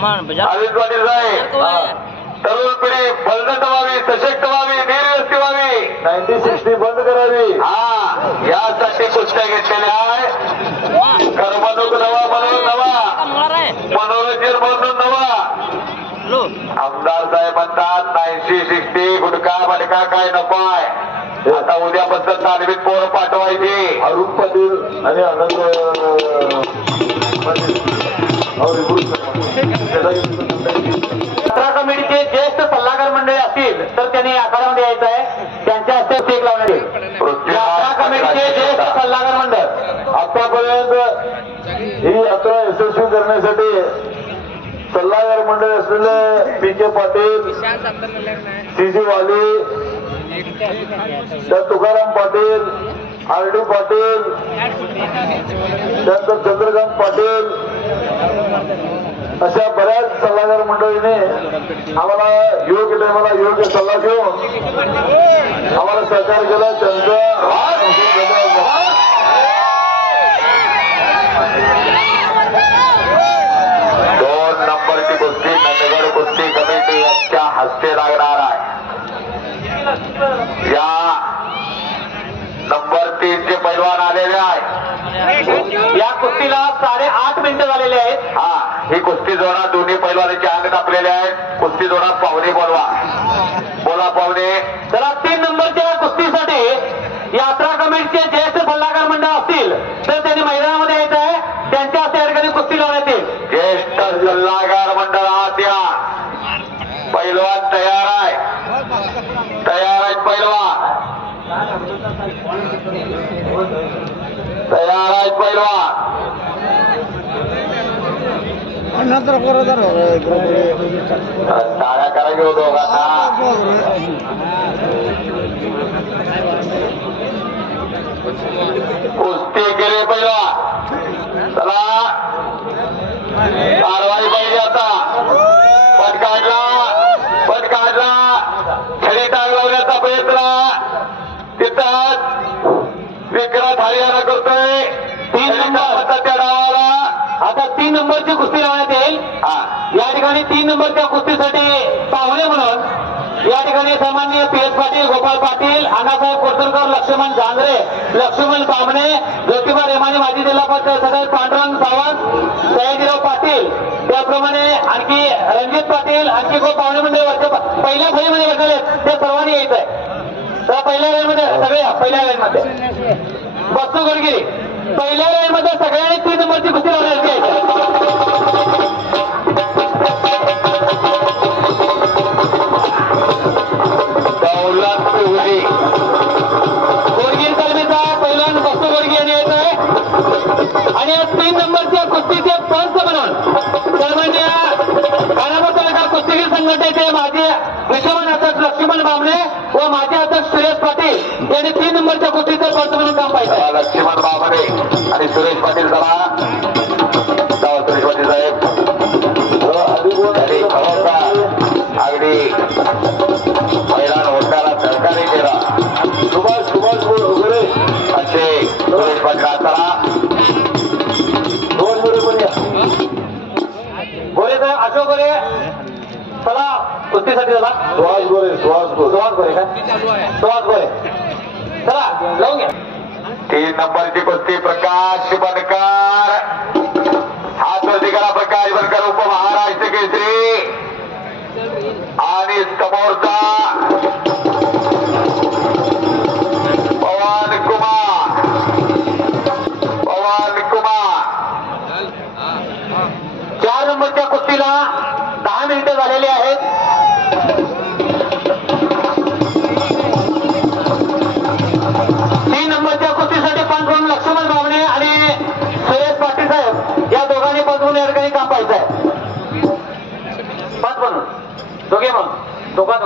अरविंद पाटील साहेब तरुण पिढी बळकट व्हावी, सशक्त व्हावी, धीरस्थ व्हावी, 90-60 बंद करावी. हा यासाठी कुस्त्या घेतलेल्या आहे. कर्मणूक नवा म्हणून नवा, मनोरंजन म्हणून नवा. आमदार साहेब म्हणतात 90-60 गुटखा बडका काय नको आहे. आता उद्यापासून तालमीत पोरं पाठवायची. अरुण पाटील आणि आनंद यात्रा कमिटीचे ज्येष्ठ सल्लागार मंडळी असतील तर त्यांनी आखाड्यामध्ये यायचं आहे. त्यांच्या हस्ते स्टेक लावण्यात येईल. यात्रा कमिटीचे ज्येष्ठ सल्लागार मंडळ आतापर्यंत ही यात्रा यशस्वी करण्यासाठी सल्लागार मंडळ असलेले पी.के. पाटील, सी.जी. वाली, तुकाराम पाटील, आर.डी. पाटील, त्यानंतर चंद्रकांत पाटील अशा बऱ्याच सल्लागार मंडळीने आम्हाला योग्य टायमाला योग्य सल्ला घेऊन आम्हाला सहकार्य केलं. त्यांचं नंबरची कुस्ती नंदगड कुस्ती कमिटी यांच्या हस्ते लागणार आहे. या नंबर 3 चे पैलवान आलेले आहेत. या कुस्तीला 8.5 मिनिटं झालेले आहेत. हा ही कुस्ती जोडा दोन्ही पैलवानांचे अंग कापलेले आहेत. कुस्ती जोडा पाहुणे बोलवा. बोला पाहुणे. चला 3 नंबरच्या कुस्तीसाठी यात्रा कमिटीचे ज्येष्ठ सल्लागार मंडळ असतील तर त्यांनी मैदानामध्ये यायचं आहे. त्यांच्या हस्ते या ठिकाणी कुस्ती लावण्यात येईल. ज्येष्ठ सल्लागार मंडळात या. पैलवान तयार आहे. तयार आहेत पैलवान. तयार आहेत पैलवान. टाळ्या करायला होतो दोघांना. कुस्ती केली पैलवान. चला कारवाई पाहिजे आता. पट काढला छडी टाळ लावण्याचा प्रयत्न तिथं विक्रांत हरियाणा करतोय. 3 नंबर त्या डावाला आता 3 नंबरची कुस्ती लावण्यात येईल. या ठिकाणी 3 नंबरच्या कुस्तीसाठी पाहुणे म्हणून या ठिकाणी सामान्य पी.एस. पाटील, गोपाळ पाटील, अण्णासाहेब कोरसरकर, लक्ष्मण झांजरे, लक्ष्मण बामणे, ज्योतिबा रेमाने, माजी जिल्हा परिषद सदस्य पांडुरंग सावंत, सयाजीराव पाटील, त्याप्रमाणे आणखी रणजित पाटील, आणखी खूप पाहुणे मंडळी पहिल्या फळीमध्ये बसलेले ते सर्वांनी यायचं आहे. तर पहिल्या लाईनमध्ये सगळे पहिल्या लाईनमध्ये बसू गडगिरी पहिल्या लाईनमध्ये सगळ्यांनी 3 नंबरची कुस्ती लावण्याची गोडगीर तालमीचा पहिलवान बसू गोडगी यांनी यायचं आहे. आणि या 3 नंबरच्या कुस्तीचे पंच म्हणून सन्मान्य खानापूर तालुका कुस्तीगीर संघटनेचे माजी विश्वमान अध्यक्ष लक्ष्मण बामणे व माजी अध्यक्ष सुरेश पाटील यांनी 3 नंबरच्या कुस्तीचे पंच म्हणून काम पाहिजे. लक्ष्मण बामणे आणि सुरेश पाटील चला. सुरेश पाटील साहेब अगदी मैदान होताना सहकार्य केला. सुभाष वगैरे असे सुरेश पाटील चला. गोरे साहेब अशोक गोरे चला कुस्तीसाठी चला. सुहास गोरे काय सुहास गोरे चला लावून घ्या. 3 नंबरची कुस्ती प्रकाश बनकर. हात वरती करा. प्रकाश बनकर उपमहाराष्ट्र केसरी आणि समोरचा पवन कुमार. 4 नंबरच्या कुस्तीला 10 मिनिटं झालेली आहेत. 3 नंबरच्या कुस्तीसाठी पंच म्हणून लक्ष्मण बावणे आणि सुरेश पाटील साहेब या दोघांनी पंच म्हणून या ठिकाणी काम पाहिजे आहे. पंच म्हणून दोघे म्हणून दोघा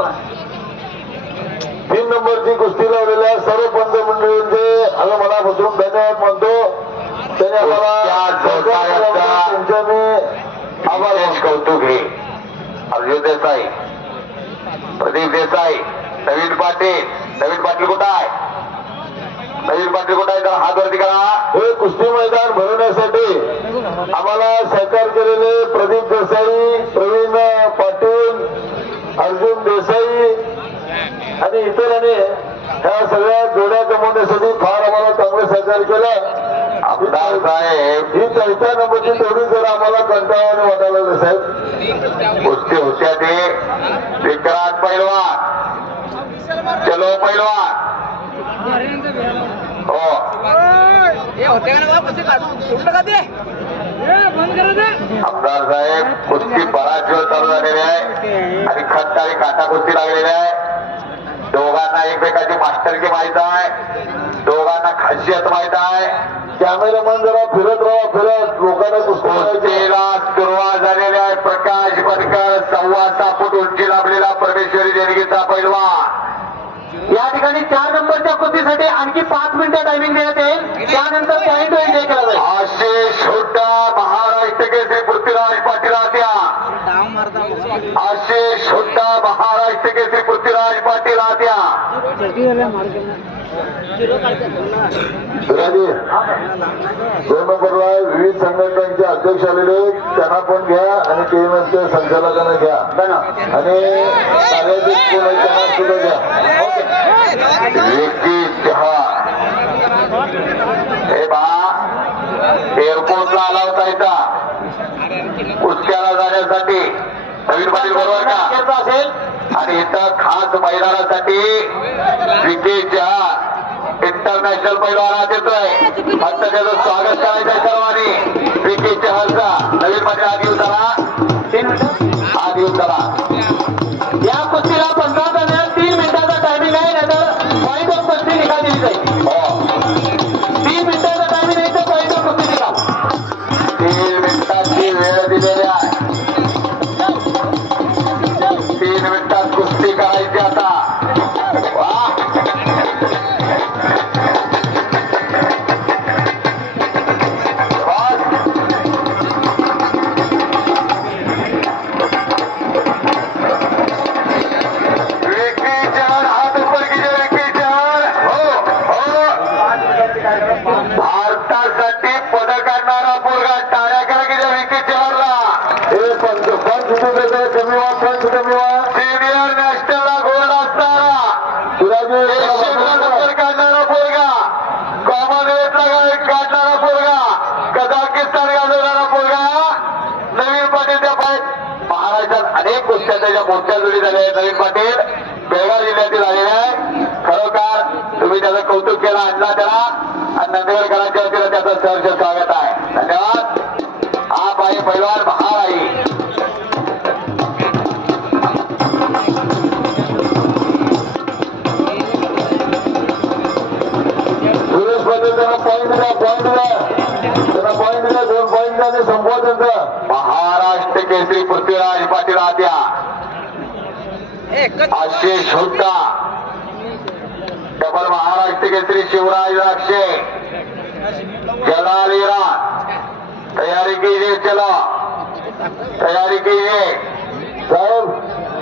3 नंबरची कुस्ती लावलेल्या सर्व पंच मंडळींचे आम्ही मनापासून धन्यवाद मानतो. त्याने आम्हाला त्यांच्या मी आभार कौतुक हे अर्जुन देसाई, प्रदीप देसाई, नवीन पाटील कुठं आहे? नवीन पाटील कुठं आहे? जरा हात वरती करा. हे कुस्ती मैदान भरवण्यासाठी आम्हाला सहकार केलेले प्रदीप देसाई, प्रवीण पाटील, अर्जुन देसाई आणि इतरांनी ह्या सगळ्या जोड्या जमवण्यासाठी फार आम्हाला चांगलं सहकार्य केलं. आमदार साहेब ही 4थ्या नंबरची तेवढी जर आम्हाला कंटाळवाने वाटायला लागले साहेब. कुस्ती होत्या ते विक्रांत पैलवान, चलो पैलवान. हो आमदार साहेब कुस्ती बराच वेळ चालू झालेली आहे आणि खट्टाळी काटा कुस्ती लागलेली आहे. दोघांना एकमेकाची मास्टरकी माहित आहे, दोघांना खासियत माहित आहे. कॅमेरामॅन जरा फिरत लोकांना कुस्तीला सुरुवात झालेली आहे. प्रकाश बनकर 6.25 फूट उंची लाभलेला परमेश्वरी देणगीचा पैलवान. या ठिकाणी 4 नंबरच्या कुस्तीसाठी आणखी 5 मिनिटं टायमिंग देण्यात येईल. त्यानंतर पॉईंट एन्जॉय केला जाईल. आशिष हुड्डा महाराष्ट्र केसरी पृथ्वीराज पाटील आत्या. आशिष हुड्डा महाराष्ट्र केसरी पृथ्वीराज पाटील आत्या. दोन नंबरला विविध संघटनांचे अध्यक्ष आलेले त्यांना पण घ्या आणि केएमएमच्या संचालकांना घ्या आणि कार्याध्यक्ष कोण आहे त्यांना सुद्धा घ्या. विकी चहा हे बा एअरपोर्टला आला होता इथं कुस्त्याला जाण्यासाठी. नवीन पाटील बरोबर का असेल आणि इथं खास मैदानासाठी विकी चहा इंटरनॅशनल पैलवान येतोय. फक्त त्याचं स्वागत करायचं आहे सर्वांनी. विकी चहाचा नवीन पाटील आधी उतरा. या कुस्तीला 15 दरम्यान 3 मिनिटाचा टायमिंग आहे. नाहीतर पॉईंट ऑफ कुस्ती निकाल दिली जाईल. हो 3 मिनिटाचा टायमिंग आहे तर पॉईंट ऑफ कुस्ती निकाल. 3 मिनिटाची वेळ दिलेली आहे. 3 मिनिटात कुस्ती करायची आता. वा भारतासाठी पदक आणणारा पोरगा. टाळ्या करा की त्या विकी चव्हाणला. कमी वा सिनियर नॅशनलला गोल्ड असणारा पदक काढणारा पोरगा, कॉमनवेल्थला काढणारा पोरगा, कझाकिस्तान गाजवणारा पोरगा. नवीन पाटील त्या महाराष्ट्रात अनेक कुस्त्या त्याच्या मोठ्या जोडी झाल्या आहेत. नवीन पाटील बेळगाव जिल्ह्यातील आलेले आहे. खरोखर तुम्ही त्याचं कौतुक केलं, आणला त्याला आणि नंदगडकरांच्या वतीनं त्याचं सहर्ष स्वागत आहे. धन्यवाद. हा पाहिजे पैलवान महाराई. सुरेश पाटील त्यांना पॉईंट द्या 2 पॉईंट द्या संपवा त्यांचं. महाराष्ट्र केसरी पृथ्वीराज पाटील आत्या. आशिष हुड्डा डबल महाराष्ट्र केसरी शिवराज राक्षे. जलाल इराण तैयारी कीजिए. चलो तैयारी कीजिए साहेब.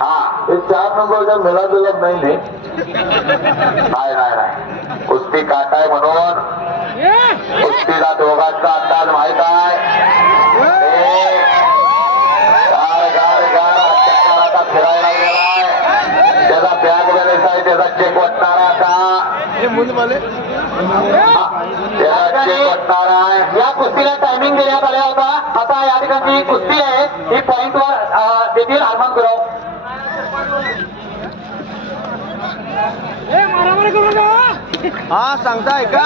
हा हे 4 नंबरचा मेळा दिला नाही. नाही कुस्ती काटाय म्हणून कुस्तीला दोघांचा अंदाज माहित आहे. आता फिरायला गेला आहे. त्याचा बॅग बॅलन्स आहे, त्याचा चेक वाटणारा आता त्याचा चेक वाटणारा आहे. या कुस्तीला टायमिंग देण्यात आला होता. आता या ठिकाणी कुस्ती आहे ही पॉईंटवर देतील हनुमान गुराव. हाँ सांगताय का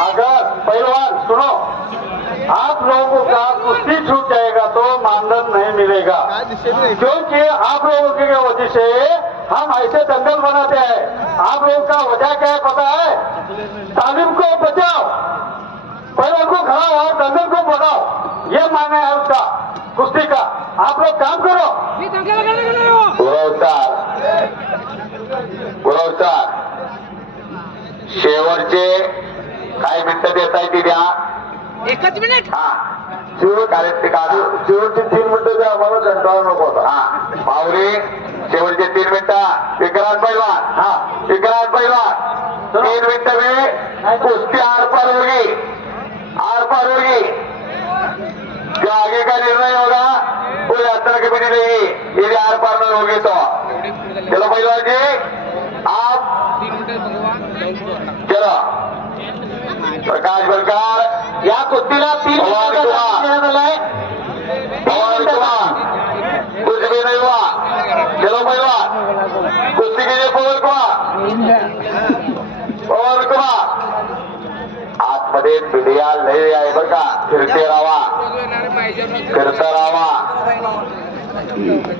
अगर पहलवान सुनो, आप लोगों का कुश्ती छूट जाएगा तो मानधन नहीं मिलेगा, क्योंकि आप लोगों की वजह से हम ऐसे दंगल बनाते हैं. आप लोगों का वजह क्या है पता है? तालीम को बचाओ, पहलवान को खड़ा और दंगल को बढ़ाओ, ये मानना है उसका कुश्ती का. आप लोग काम करो. पुरवठा शेवटचे काही मिनिटं देता येतील द्या. 1 मिनिट. हा शेवटचे काढा. शेवटची 3 मिनिटं द्या, आम्हाला कंटाळा नको होता. हा माऊली शेवटचे 3 मिनिटं. विक्रांत पैलवान. हा विक्रांत पैलवान 3 मिनिटं में कुस्ती आर पार होगी. आर पार होगी, जो आगे का निर्णय होगा वो यात्रा कमेटी लेगी, यदि आर पार न होगी तो। चलो पहलवान जी आप चलो। प्रकाश बलकार या कुस्तीला 3 मिनिटाचा पवार time देण्यात आलाय. कुछ भी नहीं हुआ। चलो पहलवान कुश्ती कीजिए पवन कुमार आतमध्ये मीडिया लय आहे बरं का, फिरते राहा फिरता राहा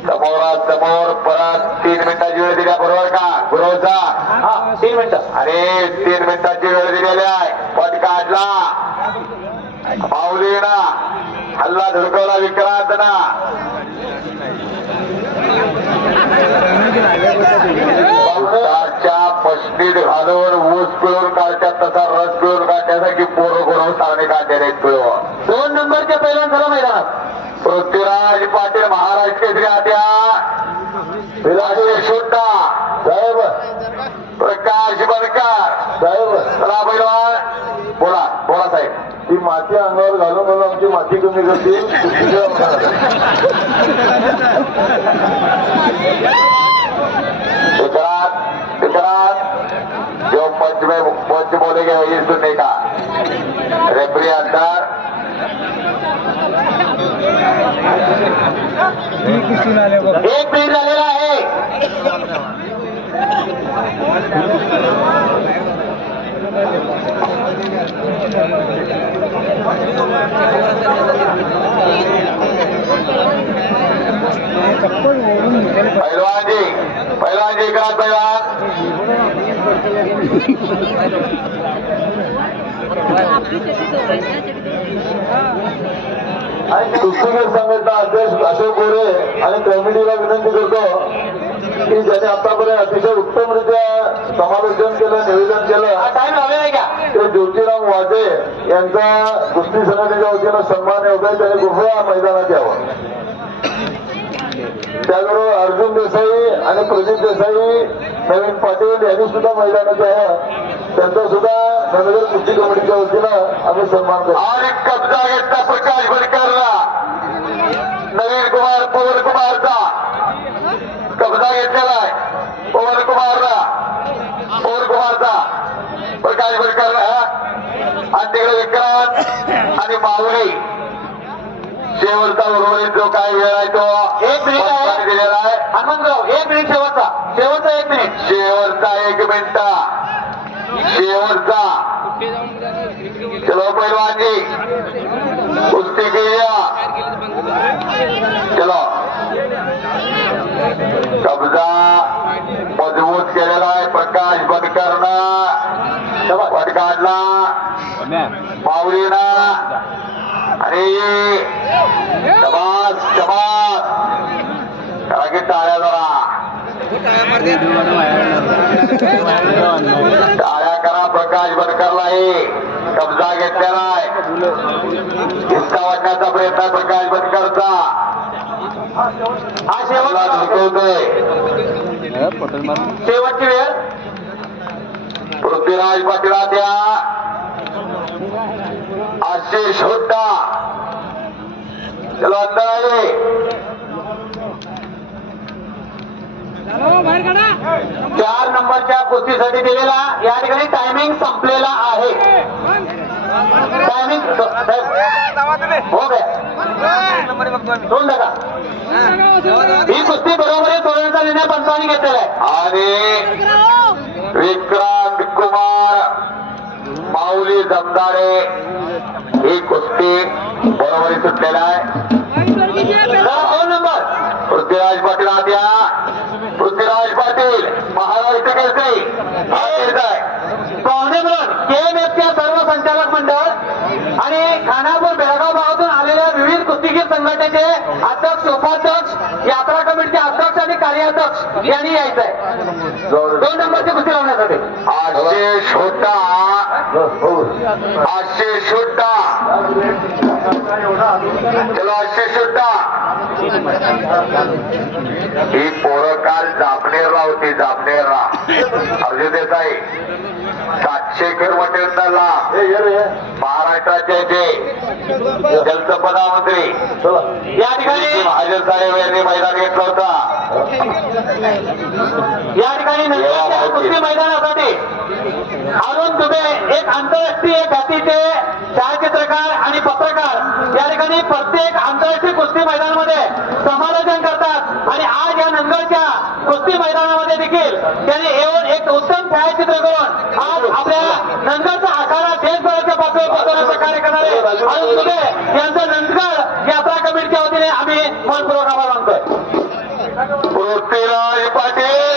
समोरासमोर. परत 3 मिनिटाची वेळ दिल्या बरोबर का गुरुचा? 3 मिनिटं. आणि 3 मिनिटाची वेळ दिलेली आहे. पट काढला माऊलीना, हल्ला धुडकवला विक्रांतना. पावसाच्या पश्चित घालून ऊस पिळून काढतात तसा रस पिळून काढण्यासाठी पोरं गोरव सारणे काढण्यात पिळून. 2 नंबरच्या पहिल्यान झाला मैदानात. पृथ्वीराज पाटील महाराष्ट्र केसरी आत्या विलास शुद्धा साहेब, प्रकाश बनकर साहेब. चला पैलवान बोला बोला साहेब. ती माती अंगावर घालून घालून आमची माती कमी करतील. गुजरात गुजरात जो पंच बोलेगा ये सुनने का. रेफरी अंदर. एक मिनिट झालेला आहे. पहलवान जी करा पहलवान. कुस्तीगीर संघटना अध्यक्ष अशोक गोरे आणि कमिटीला विनंती करतो की ज्याने आतापर्यंत अतिशय उत्तमरित्या समालोचन केलं, निवेदन केलं, टाइम झालेला आहे का? ते ज्योतिराम वाजे यांचा कुस्ती संघटनेच्या वतीनं सन्मान होता, त्याने कृपया मैदानात यावं. त्याबरोबर अर्जुन देसाई आणि प्रदीप देसाई, नवीन पाटील यांनी सुद्धा मैदानात यावं. त्यांचा सुद्धा नगर कुस्ती कमिटीच्या वतीनं आम्ही सन्मान करतो. आणि कब्जा घेतला प्रकाश बनकरला. नवीन कुमार पवन कुमारचा कब्जा घेतलेला आहे. पवन कुमारचा प्रकाश बनकरला. आणि तिकडे विक्रांत आणि माऊली शेवटचा उर्वरित जो काय वेळ आहे तो 1 मिनिट आहे दिलेला आहे. हनुमंतराव. 1 मिनिट शेवटचा 1 मिनिट. शेवटचा 1 मिनिट शेवटचा. चलो पहलवान जी कुस्ती कीजिए. चलो कब्जा मजबूत केलेला आहे प्रकाश बनकरनं. पट काढला माऊलीना. आणि शबास शबास करा की टाळ्या जरा टाळ्या करा. प्रकाश बनकरलाही कब्जा घेतलेला आहे. हिस्सा वाटण्याचा प्रयत्न प्रकाश बनकरचा. हा शेवटचा झुकवतोय. शेवटची वेळ. पृथ्वीराज पाटील आत्या आशिष हुड्डा. चलो अंदर आइए. 4 नंबरच्या कुस्तीसाठी दिलेला या ठिकाणी टायमिंग संपलेला आहे. टायमिंग हो गया. सोडून टाका. ही कुस्ती बरोबर सोडण्याचा निर्णय पंचांनी घेतलेला आहे. आणि विक्रांत कुमार माऊली जमदारे ही कुस्ती बरोबरी सुटलेला आहे. 2 नंबर पृथ्वीराज पाटील आत्या पृथ्वीराज पाटील महाराष्ट्र केसरी पाहुणे म्हणून KMFच्या सर्व संचालक मंडळ आणि खानापूर बेळगाव भागातून आलेल्या विविध कुस्तीगीर संघटनेचे अध्यक्ष, उपाध्यक्ष, यात्रा कमिटीचे अध्यक्ष आणि कार्याध्यक्ष यांनी यायचं आहे 2 नंबरची कुस्ती लावण्यासाठी. आशिष हुड्डा चलो अशी सुद्धा ही पोरं काल जामनेरला होती. जामनेरला अर्जुन देसाई 700 किलोमीटरला महाराष्ट्राचे जे जलसंपदा मंत्री या ठिकाणी महाजन साहेब यांनी मैदान घेतलं होता. या ठिकाणी नंतरच्या कुस्ती मैदानासाठी अरुण दुबे एक आंतरराष्ट्रीय ख्यातीचे छायाचित्रकार आणि पत्रकार या ठिकाणी प्रत्येक आंतरराष्ट्रीय कुस्ती मैदानामध्ये समालोचन करतात आणि आज या नंदगडच्या कुस्ती मैदानामध्ये देखील त्यांनी येऊन एक उत्तम छायाचित्र करून आज आपल्या नंदगडचा आखाडा देशभराच्या पातळीवर पोहोचवण्याचं कार्य करणारे अरुण दुबे यांचं नंदगड यात्रा कमिटीच्या वतीने आम्ही मनपूर्वक आभार मानतोय. पृथ्वीराज पाटील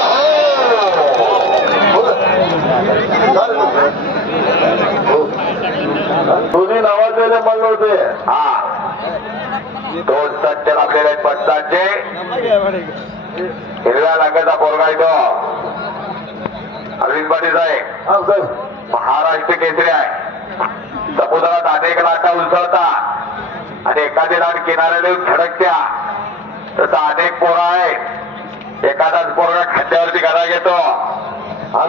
दोन्ही नावाचे म्हणलं होते. हा 2 सत्य आपल्याला पटसांचे हिरव्या रंगाचा पोरगा येतो. अरविंद पाटील साहेब महाराष्ट्र केसरी आहे. समुद्रात अनेक लाटा उसळतात आणि एखादी लाट किनाऱ्याला येऊन धडकत्या. तसं अनेक पोरं आहेत. एखादाच पोरगा खड्ड्यावरती गदा घेतो.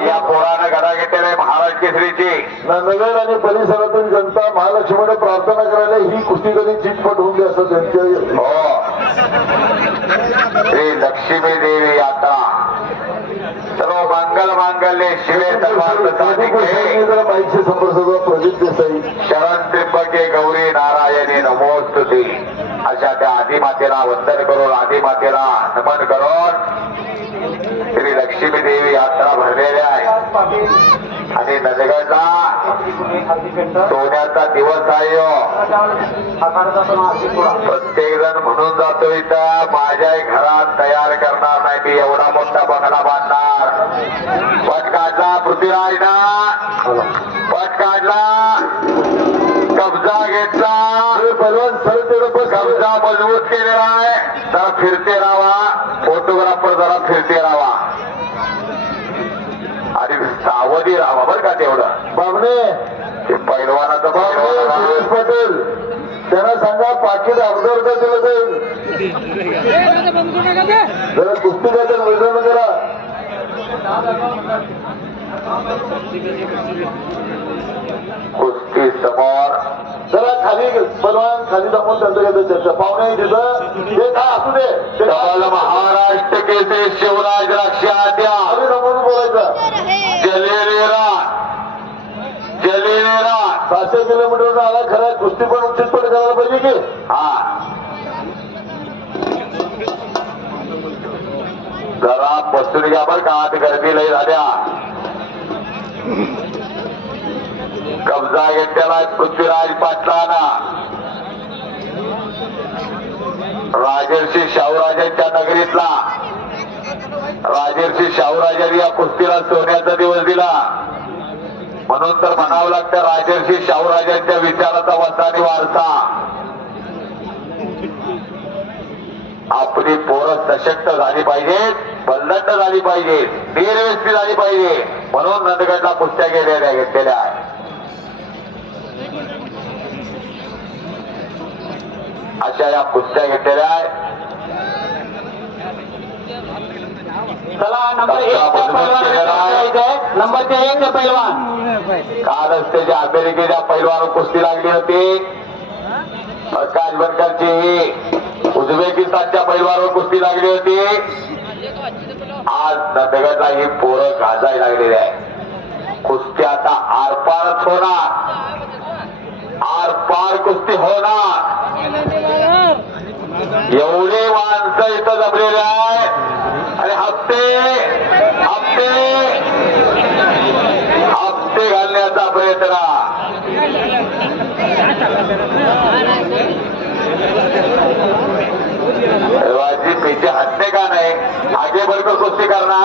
या पोरानं गदा घेतलेली महाराष्ट्र केसरीची नगर आणि परिसरातील जनता महालक्ष्मीने प्रार्थना करायला ही कुस्ती कधी चितपट होऊन दे असं त्यांच्या. हो श्री लक्ष्मी देवी यात्रा सर्व मंगल मांगल्ये शिवे सर्वार्थ साधिके जरा माहिती संपर्क प्रदीप देसाई शरण त्र्यंबके गौरी नारायणी नमोस्तुते अशा त्या आदिमातेला वंदन करून आदिमातेला नमन करून श्री लक्ष्मी देवी यात्रा भरलेल्या आहे. आणि नंदगडला सोन्याचा दिवस आहे. प्रत्येक जण म्हणून जातो इथं माझ्या घरात तयार करणार नाही मी एवढा मोठा बंगला बांधणार. पट काढला पृथ्वीराजना. पट काढला कब्जा घेतला. कब्जा मजबूत केलेला आहे. जरा फिरते राहा फोटोग्राफर जरा फिरते राहा आणि सावधी राहा बरं का तेवढं. बाबणे ते पैलवानाचं सुरेश पाटील त्यांना सांगा पाकिट अर्धा दिलं जाईल. जरा कुस्ती द्यायचं मैदान जरा कुस्ती समोर जरा खाली बलवान खाली दाखवून त्यांचं चर्चा पाहुणे तिथं ते काय असू दे डबल महाराष्ट्र केसरी शिवराज लक्षात खाली दाखवून बोलायचं. जलेलेरा 500 किलोमीटर आला खरं कुस्ती पण उचितपणे करायला पाहिजे की. हा जरा बसून घ्या बरं का आत गर्दी लई झाल्या. कब्जा घेतलेला पृथ्वीराज पाटलाना राजर्षी शाहूराजांच्या नगरीतला. राजर्षी शाहूराजांनी या कुस्तीला सोन्याचा दिवस दिला म्हणून तर म्हणावं लागतं राजर्षी शाहूराजांच्या विचाराचा वसानी वारसा. आपली पोरं सशक्त झाली पाहिजेत. बलदंड झाली पाहिजे. निर्व्यस्ती झाली पाहिजे म्हणून नंदगडला कुस्त्या घेतलेल्या आहेत. अशा या कुस्त्या घेतलेल्या आहेत. चला नंबर 1 पैलवान कालच त्याच्या अमेरिकेच्या पैलवान कुस्ती लागली होती. प्रकाश बनकरची उझबेकिस्तानच्या पैलवानवर कुस्ती लागली होती. आज नंदगडला ही पोरं गाजायला लागलेली आहे. कुस्ती आता आरपारच होणार. आरपार कुस्ती होणार. एवढी माणसं इथं जमलेली आहे आणि हप्ते घालण्याचा प्रयत्न. शिवाजी पीछे हटने का नहीं आगे बढ़कर कुश्ती करना.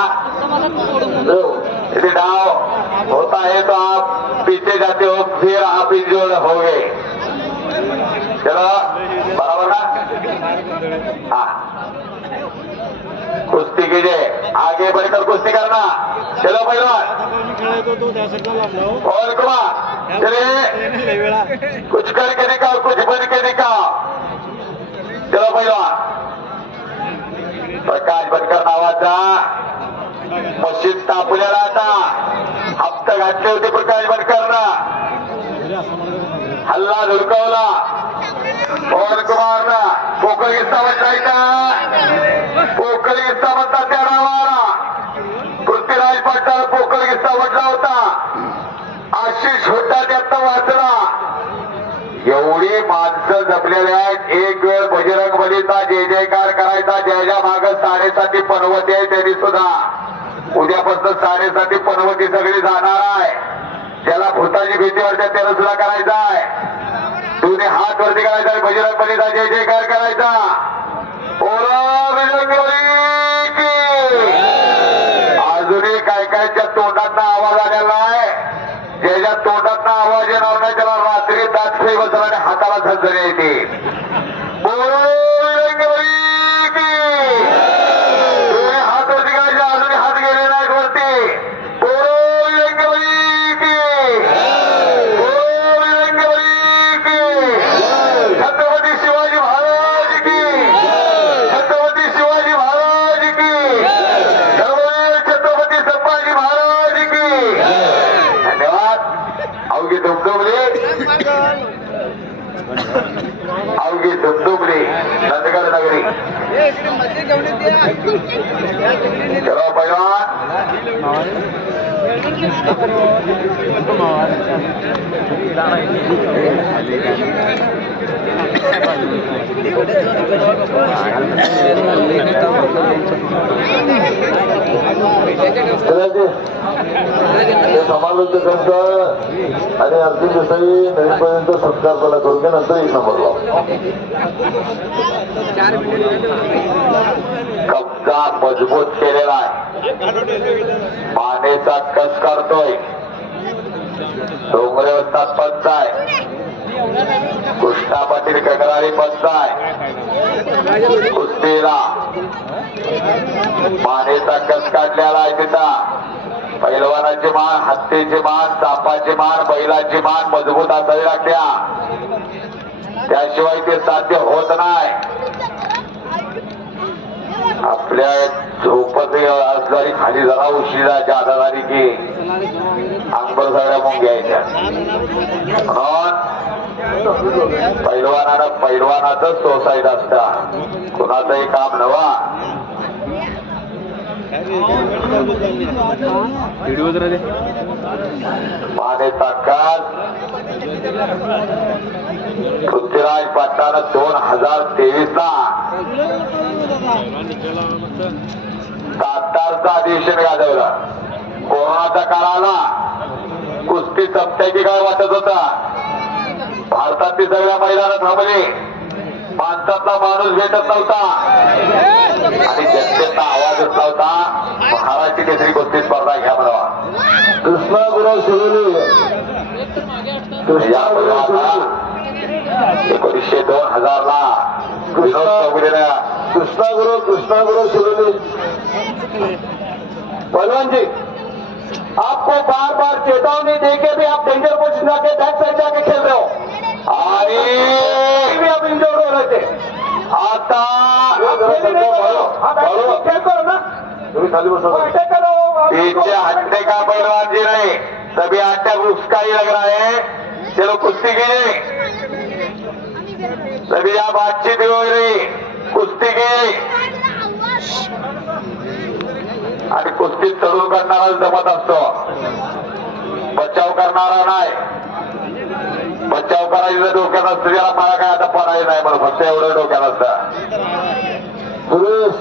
यदि डाव होता है तो आप पीछे जाते हो फिर आप इंजोर्ड हो गए. चलो बराबर ना. हाँ कुश्ती कीजिए, आगे बढ़कर कुश्ती करना। चलो पहलवान और कुमार चलिए, कुछ करके दिखाओ, कुछ बन के दिखाओ। चलो पहलवान, प्रकाश बनकर नावाचा मशीद तापलेला आता हप्ता घातले होते प्रकाश बनकरनं, हल्ला धुडकावला पवन कुमारनं, पोकळ किस्सा म्हणताय का, पोकळ किस्सा म्हणतात त्या नावाला पृथ्वीराज पाटलाला पोकळ किस्सा म्हटला होता, आशिष होता त्यात वाचला। एवढी माणसं जमलेली आहेत, एक वेळ बजरंग बलीचा जय जयकार करायचा, ज्याच्या माग 7.5 पनवती आहे त्यांनी सुद्धा उद्यापासून 7.5 पनवती सगळी जाणार आहे। ज्याला भूताची भीती वाटते त्यानं सुद्धा करायचा आहे, दोन्ही हात वरती करायचा आहे, बजरंग बलीचा जय जयकार करायचा। अजूनही काय कायच्या तोंडातनं आवाज आलेला आहे, ज्याच्या तोंडातनं आवाज येणार नाही त्याला रात्री दातखळी बसला आणि हाताला झंझरी येते। हात वरती करायचे, अजूनही हात गेले नाहीत वरती। छत्रपती शिवाजी महाराज की, छत्रपती शिवाजी महाराज की, छत्रपती संभाजी महाराज की। धन्यवाद। अवघी दुमदुमली, अवघी दुमदुमली नंदगड नगरी। चलो पहलवान, समालोचकांचा आणि अंतिम दिवसाही नवीनपर्यंत सत्कार मला करून घ्या, नंतर 1 नंबर लाव। कब्जा मजबूत केलेला आहे, मानेचा कस काढतोय, डोंगरेवरचा पंच आहे, कृष्णा पाटील कगराळी पंच आहे, कुस्तीला मानेचा कस काढलेला आहे तिथं। पैलवानाची मान, हत्तीची मान, सापाची मान, बैलाची मान मजबूत असावी लागत्या, त्याशिवाय ते साध्य होत नाही। आपल्या झोपत असणारी खाली जरा उशिरा जादा झाली की अंबर सगळ्या मग घ्यायच्या, म्हणून पैलवानाचं सोसाईट असता, कुणाचंही काम नवा। माने ताकद पृथ्वीराज पाटलानं 2023 ला सातारचं अधिवेशन गाजवलं। कोरोनाच्या काळाला कुस्ती संपत्याची काय वाटत होता, भारतातली सगळ्या मैदानं थांबली, माणसातला माणूस भेटत नव्हता आणि जनतेचा आवाजच नव्हता। महाराष्ट्र केसरी कुस्ती स्पर्धा घ्या म्हणावा। कृष्णा गुरव शिवली, 1900-2000 ला कृष्णा गुरु शिवली। पहलवान जी, आपको बार बार चेतावनी देके भी आप डेंजर पोजिशन जाके बैक साइड जाके खेल रहे हो, आणि आप इंजोर हो रहे थे। आता खेल करो ना, तुम्ही खाली बसो, अटैक करो। पीछे हटने का पहलवान जी नहीं, सभी अटैक उसका ही लग रहा है। चलो कुश्ती कीजिए, सभी यहाँ बातचीत हो रही, कुस्ती की आणि कुस्तीत चढून करणारा जमत असतो, बचाव करणारा नाही। बचाव करायचं डोक्यात असतं, त्याला मला काय आता पडायचं नाही, मला फक्त एवढं डोक्यात असतं। सुरेश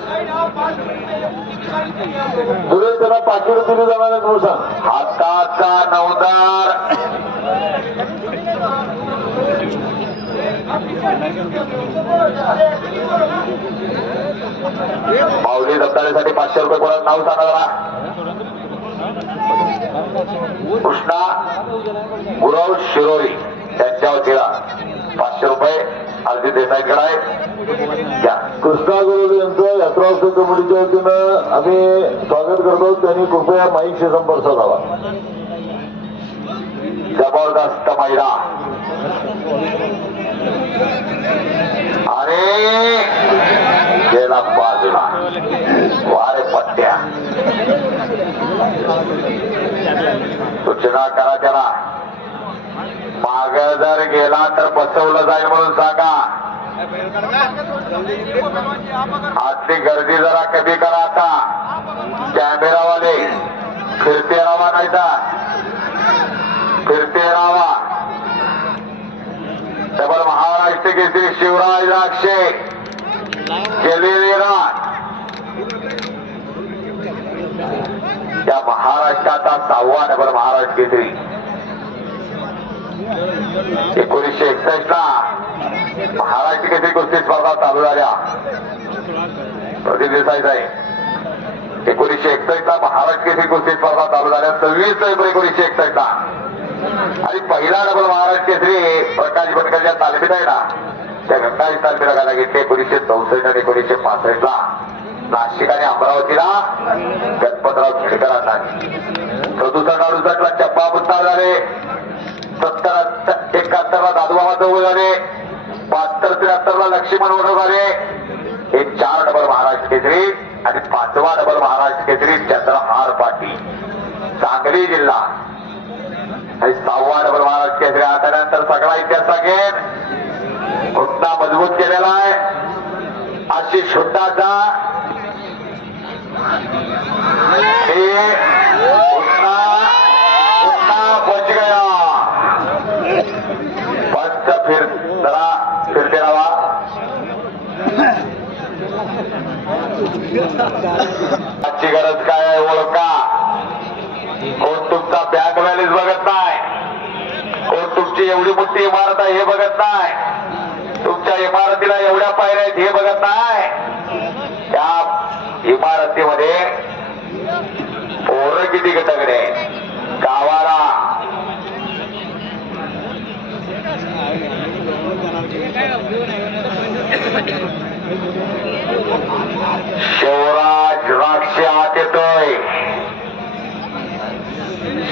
त्यांना पाकिट दिली जाणार आहे म्हणून सांग। हाताचा नवदार माऊली दत्ताळेसाठी 500 रुपये कोणाचं नाव सांगा जरा। कृष्णा गुरव शिरोळी त्यांच्या वतीला 500 रुपये अर्जित आहेत काय घ्या. कृष्णा गुरुजी यांचं यात्रोत्सव कमिटीच्या वतीनं आम्ही स्वागत करतो. त्यांनी कृपया माईकशी संपर्क साधावा. जबरदस्त महिला आणि गेला बाजूला वारे पट्ट्या. सूचना करा त्याला, माग जर गेला तर बसवलं जाईल म्हणून सांगा. आजची गर्दी जरा कमी करा. आता कॅमेरावाले फिरते राहा, नाही तर फिरते राहा. डबल महाराष्ट्र केसरी शिवराज राक्षे केलेले त्या महाराष्ट्राचा 6वा डबल महाराष्ट्र केसरी. 1961 ला महाराष्ट्र केसरी कुस्ती स्पर्धा चालू झाल्या. प्रदीप देसाई साहेब 1961 ला महाराष्ट्र केसरी कुस्ती स्पर्धा चालू झाल्या. 26 फेब्रुवारी 1961 ला. आणि पहिला डबल महाराष्ट्र केसरी प्रकाश बनकरच्या तालमीत आहे ना, त्या गंगाजी तालमीला घाला घेतले 1964 आणि 1965 ला. नाशिक आणि अमरावतीला गणपतराव खेडकरांना. 67-68 ला चप्पा मुत्तार झाले. 70-71 ला दादूबाबा चौघ झाले. 72-73 ला लक्ष्मण ओढव झाले. हे 4 डबल महाराष्ट्र केसरी. आणि 5वा डबल महाराष्ट्र केसरी चंद्रहार पाटील सांगली जिल्हा. आणि 6वा डबल महाराष्ट्र केसरी. आता नंतर सगळा इतिहास सांगेन. घुटना मजबूत केलेला आहे. आशिष हुड्डाचा बच गया. पंच फिर जरा फिरते राहा. आजची गरज काय आहे ओळखा. कोण तुमचा बँक बॅलन्स बघत नाही. कोण तुमची एवढी मोठी इमारत आहे हे बघत नाही. तुमच्या इमारतीला एवढ्या पायऱ्या आहेत हे बघत नाही. त्या इमारतीमध्ये पोरं किती गटगडे गावाला. शिवराज राक्षे आत येतोय.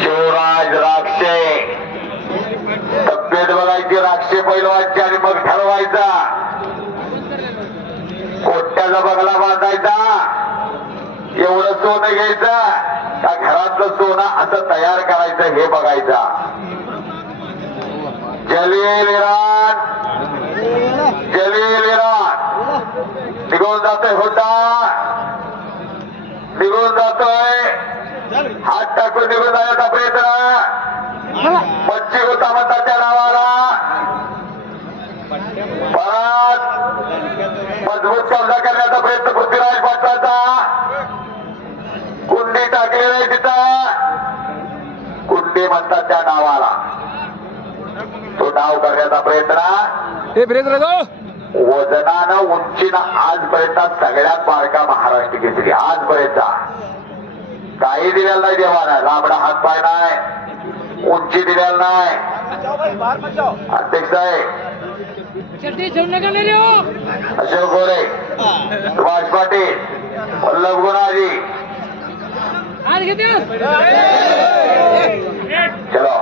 शिवराज राक्षे. तब्येत बघायची राक्षे पैलवानची आणि मग ठरवायचा कोट्याचा बंगला बांधायचा. एवढं सोनं घ्यायचं का घरातलं सोनं असं तयार करायचं हे बघायचा. जलील इराण, जलील इराण निघून जातोय. हुड्डा निघून जातोय. हात टाकून निघून जाण्याचा प्रयत्न. मच्छी होता मताच्या नावाला परत मजबूत कब्जा करण्याचा प्रयत्न पृथ्वीराज पाटलाचा. कुंडी टाकलेली आहे तिथं. कुंडी म्हणतात त्या नावाला. तो डाव करण्याचा प्रयत्न. वजनानं उंचीनं आजपर्यंत सगळ्यात बारका महाराष्ट्र केसरी आजपर्यंत. काही दिलेला नाही देवानं. लांबडा हात पाय नाही, उंची दिलेला नाही. अध्यक्ष साहेब अशोक गोरे, सुभाष पाटील, वल्लभ गुणाजी चलो.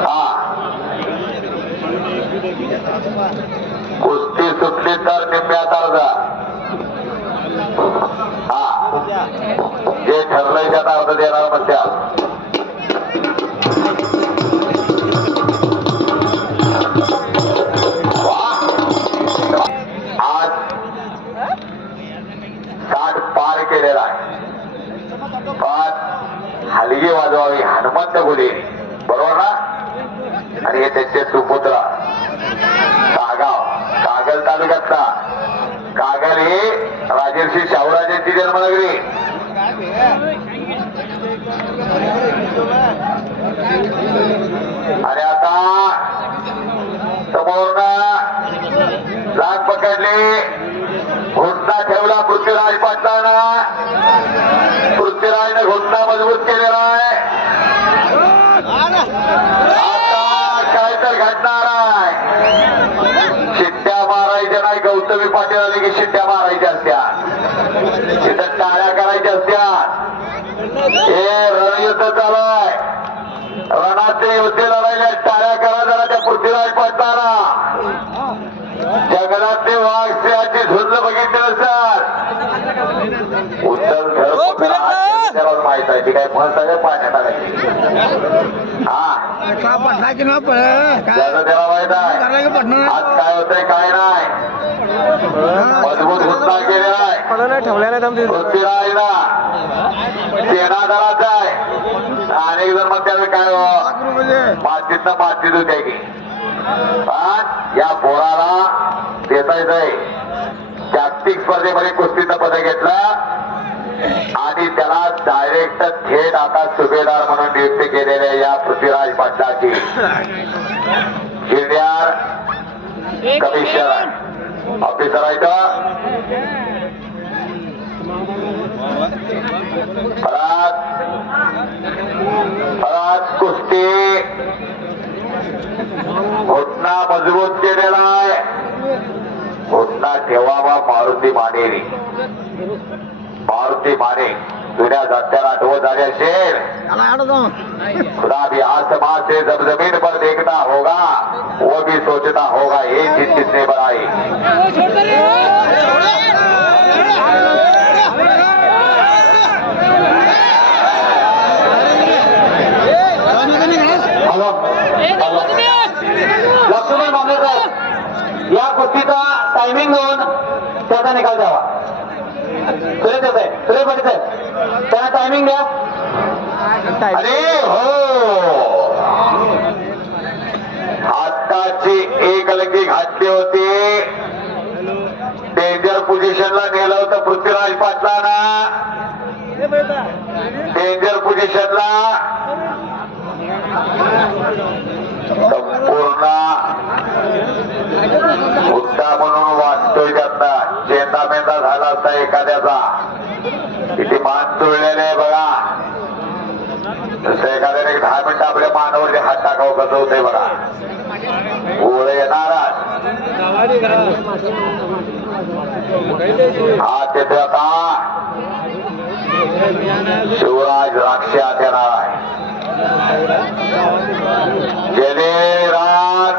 हा कुस्ती सुटली तर निम्म्यात अर्धा. हा जे ठरलंय त्यात अर्ध देणार म्हणत्या. आज 60 पार केलेला आहे. पण हलगी वाजवावी हनुमंत गुले बरोबर ना. आणि हे त्यांचे सुपुत्र कागाव कागल तालुक्यातला. कागल हे राजर्षी शाहूराजांची जन्मनगरी. आणि आता समोर लाग पकडले. घोषणा ठेवला पृथ्वीराज पाटलांना. पृथ्वीराजने घोषणा मजबूत केलेला आहे. आता काय तर घडणार मिळाली की शिट्ट्या मारायच्या असत्या, तिथं टाळ्या करायच्या असत्या. हे रणयुद्ध चालू आहे. रणाचे युद्ध लढायला टाळ्या करा जरा त्या पृथ्वीराज पाटलांना. जगनातले वाघ सिंहाची झुंज बघितली सर. उचल त्याला माहित आहे ती काय म्हण सगळे पाण्यात आणायची. हा त्याला माहित आहे आज काय होतंय काय नाही. मजबूत घुसला केलेला आहे पृथ्वीराजला. सेनादलाचा आहे. अनेक जण मग त्यावेळी काय मातीतनं मातीत होत्या की पण या पोराला देतायचंय. जागतिक स्पर्धेमध्ये कुस्तीचं पदक घेतलं आणि त्याला डायरेक्ट थेट आता सुभेदार म्हणून नियुक्ती केलेल्या या पृथ्वीराज पाटलाची जिल्ह्यार कमिशनर ऑफिसर आहे. परत कुस्ती घोटना मजबूत केलेला आहे. घोटना ठेवावा मारुती मानेरी. मारुती माने जुन्या जात्याला आठवत झाले असेल. खुदा भी आसमां से जब जमीन पर देखता होगा वो भी सोचता होगा ये चीज किसने बनाई. लक्ष्मण मामलेकर या कुस्तीचा टायमिंग घेऊन त्याचा निकाल द्यावा. सुरेश आहे सुरेश पाटील साहेब त्यांना टायमिंग द्या. अरे हो आत्ताची एक लंगी घातली होती. डेंजर पोझिशनला नेलं होतं पृथ्वीराज पाटलांना. डेंजर पोझिशनला संपूर्ण मुद्दा म्हणून वाचतोय. त्यांना चेंदा मेंदा झाला असता एखाद्याचा. किती मान चुळलेले आहे बघा. जसं एखाद्याने 10 मिनिटं आपल्या मानावरती हात टाकावं कसं होतंय बघा. गोळ येणारच. हात येतोय आता शिवराज राक्षी हात येणार आहे. जलेले रान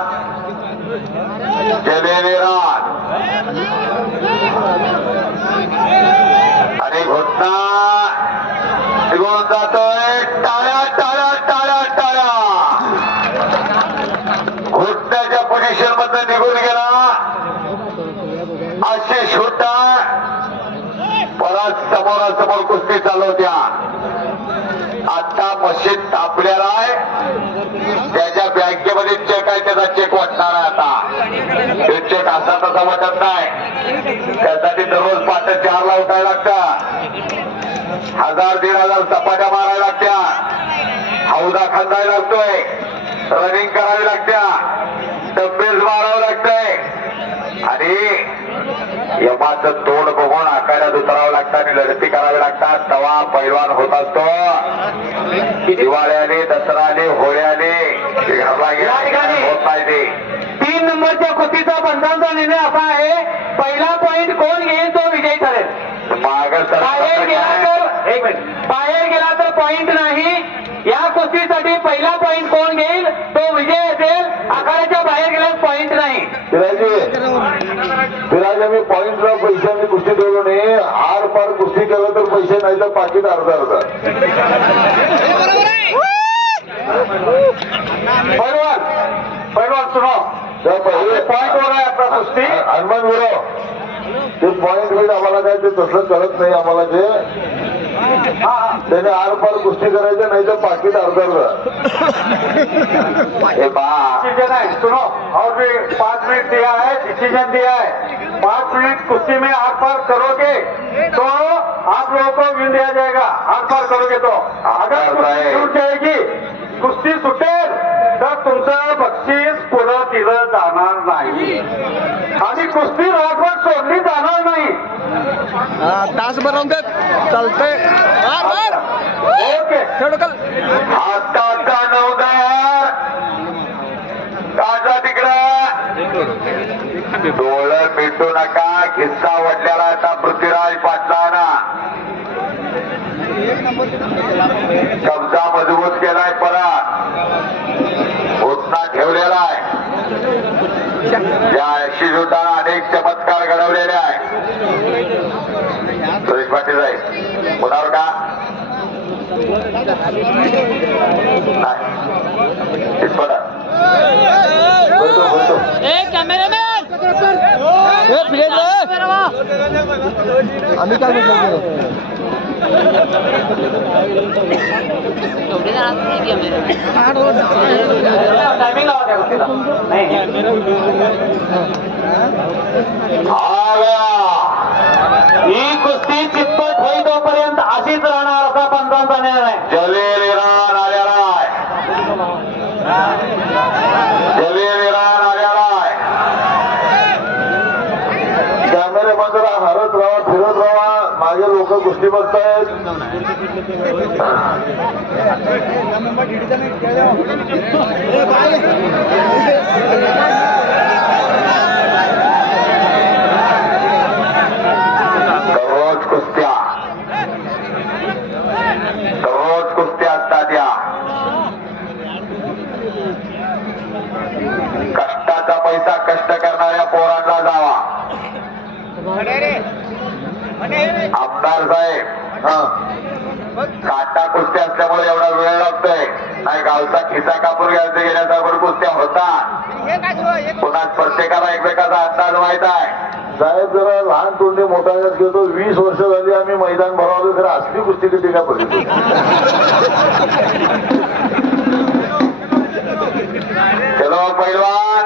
आणि घोटना निघून जातोय. टाळ्या टाळ्या टाळ्या टाळ्या. घोटण्याच्या पोझिशन मधून निघून गेला. अशी शूटा परत समोरासमोर कुस्ती चालवत्या. आता मशीद आपल्याला आहे. त्याच्या बँकेमध्ये चेक आहे त्याचा चेक वाटणार आहे. आता ते चेक असा तसा वाटत नाही. त्यासाठी दररोज पाठ 4ला उठायला लागतं. 1000-1500 चपात्या मारायला लागत्या. हौदा खांदायला लागतोय. रनिंग करावी लागत्या. डब्बेज मारावं लागतंय आणि यमाचं तोंड बघून आखाड्यात उतरावं लागतं आणि लढती करावी लागतात. तवा पैलवान होत असतो. दिवाळी दसरा आले होळी आले घरला गेला होत नाही. ते 3 नंबरच्या कुस्तीचा पंचांचा निर्णय असा आहे. पहिला पॉईंट कोण घेईल तो विजयी ठरेल. बाहेर गेला तर पॉईंट नाही. या कुस्तीसाठी पहिला पॉईंट कोण घेईल तो विजय असेल. आखाड्याच्या बाहेर गेल्यास पॉईंट नाही. फिराज आम्ही पॉईंटला पैशाने कुस्ती ठेवलो नाही. आर पार कुस्ती केलं तर पैसे नाही तर पाकिट अर्धा. पैलवान सुनो पॉईंट वर आहे आपला कुस्ती. हनुमान गुरु ते पॉईंट होईल आम्हाला काय ते तसं कळत नाही. आम्हाला ते त्याने आर पार कुस्ती करायचं नाही तर पाकिट अर्धा. डिसीजन है सुनो और भी 5 मिनट दिया है. डिसीजन दिया है 5 मिनट कुश्ती में आर पार करोगे तो आप लोगों को विन दिया जाएगा. आर पार करोगे तो अगर कुस्ती छूट जाएगी कुस्ती सुटेल तर तुमचं बक्षीस पुढं दिलं जाणार नाही आणि कुस्ती राखवत सोडली जाणार नाही. तास बनवतात चालतंय. ओके आत्ताचा 9 काढा तिकडं. डोळं मिटू नका. कब्जा मजबूत केलाय परत घोषणा ठेवलेला आहे या 80 शूटाला अनेक चमत्कार घडवलेले आहे सुरेश पाटील आहे पुन्हा का आम्ही काय म्हटलं टायमिंग लावा त्या गोष्टीला ही कुस्ती चितपट होई तोपर्यंत अशीच राहणार असा पंचांचा निर्णय जलील इराण आलेला आहे जलील इराण आलेला आहे कॅमेरे जरा हरत राहा फिरत राहा मागे लोक गोष्टी बघतायत दररोज कुस्त्या असतात या कष्टाचा पैसा कष्ट करणाऱ्या पोरांना जावा आमदार साहेब काटा कुस्त्या असल्यामुळे एवढा वेळ लागतोय नाही गावचा खिसा कापूर घ्यायचं गेल्यासारखं कुस्त्या होतात पुन्हा प्रत्येकाला एकमेकाचा अंदाज माहित आहे साहेब जरा लहान तोंडी मोठा घेतो 20 वर्ष झाली आम्ही मैदान भरवलं तर असली कुस्ती किती का बघितली चलो पैलवान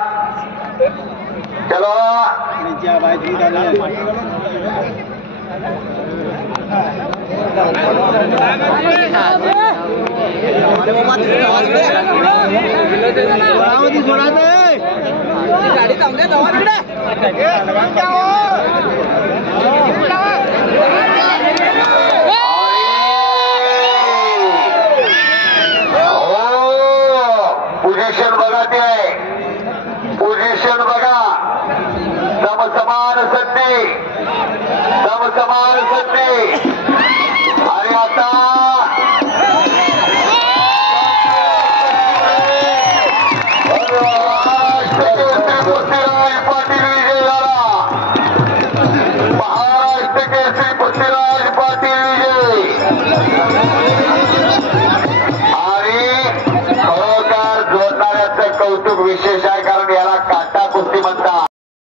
चलो गाडी थांबल्या जावा तिकडे पोझिशन बघा ते पोझिशन बघा समसमान संधी आणि आता